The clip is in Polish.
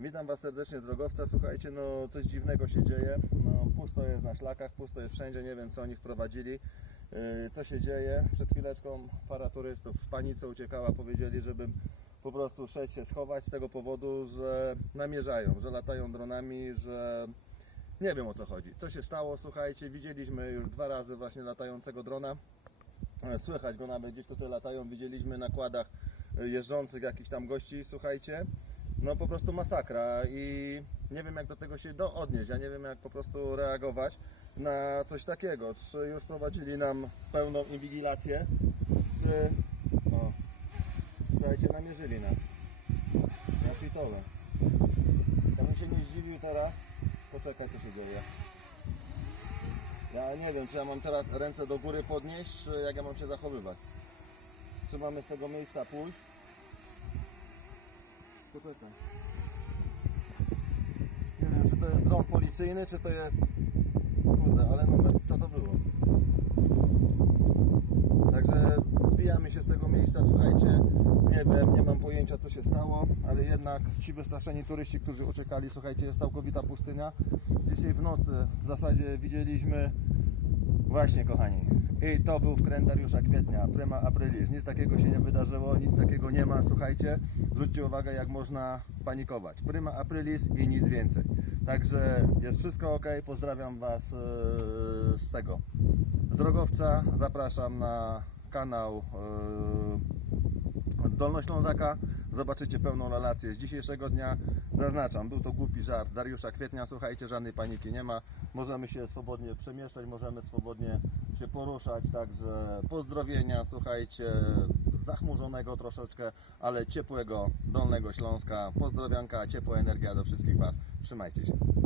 Witam Was serdecznie z drogowca. Słuchajcie, no coś dziwnego się dzieje. No, pusto jest na szlakach, pusto jest wszędzie. Nie wiem, co oni wprowadzili. Yy, Co się dzieje? Przed chwileczką para turystów w panice uciekała. Powiedzieli, żebym po prostu szedł się schować z tego powodu, że namierzają, że latają dronami, że nie wiem o co chodzi. Co się stało? Słuchajcie, widzieliśmy już dwa razy właśnie latającego drona. E, Słychać go nawet gdzieś tutaj latają. Widzieliśmy na kładach e, jeżdżących jakichś tam gości, słuchajcie. No po prostu masakra i nie wiem jak do tego się do odnieść. Ja nie wiem jak po prostu reagować na coś takiego. Czy już prowadzili nam pełną inwigilację, czy... O, słuchajcie, namierzyli nas. Na pitowe. Ja bym się nie zdziwił teraz. Poczekaj co się dzieje. Ja nie wiem, czy ja mam teraz ręce do góry podnieść, czy jak ja mam się zachowywać. Czy mamy z tego miejsca pójść? Nie wiem, czy to jest dron policyjny, czy to jest... Kurde, ale numer, co to było? Także zwijamy się z tego miejsca, słuchajcie. Nie wiem, nie mam pojęcia co się stało, ale jednak ci wystraszeni turyści, którzy uciekali, słuchajcie, jest całkowita pustynia. Dzisiaj w nocy w zasadzie widzieliśmy Właśnie, kochani. I to był wkręt Dariusza Kwietnia, prima aprilis. Nic takiego się nie wydarzyło, nic takiego nie ma. Słuchajcie, zwróćcie uwagę, jak można panikować. Prima aprilis i nic więcej. Także jest wszystko ok. Pozdrawiam Was e, z tego. Z drogowca zapraszam na kanał e, Dolnoślązaka. Zobaczycie pełną relację z dzisiejszego dnia. Zaznaczam, był to głupi żart Dariusza Kwietnia. Słuchajcie, żadnej paniki nie ma. Możemy się swobodnie przemieszczać, możemy swobodnie się poruszać. Także pozdrowienia, słuchajcie, zachmurzonego troszeczkę, ale ciepłego Dolnego Śląska. Pozdrowianka, ciepła energia do wszystkich Was. Trzymajcie się.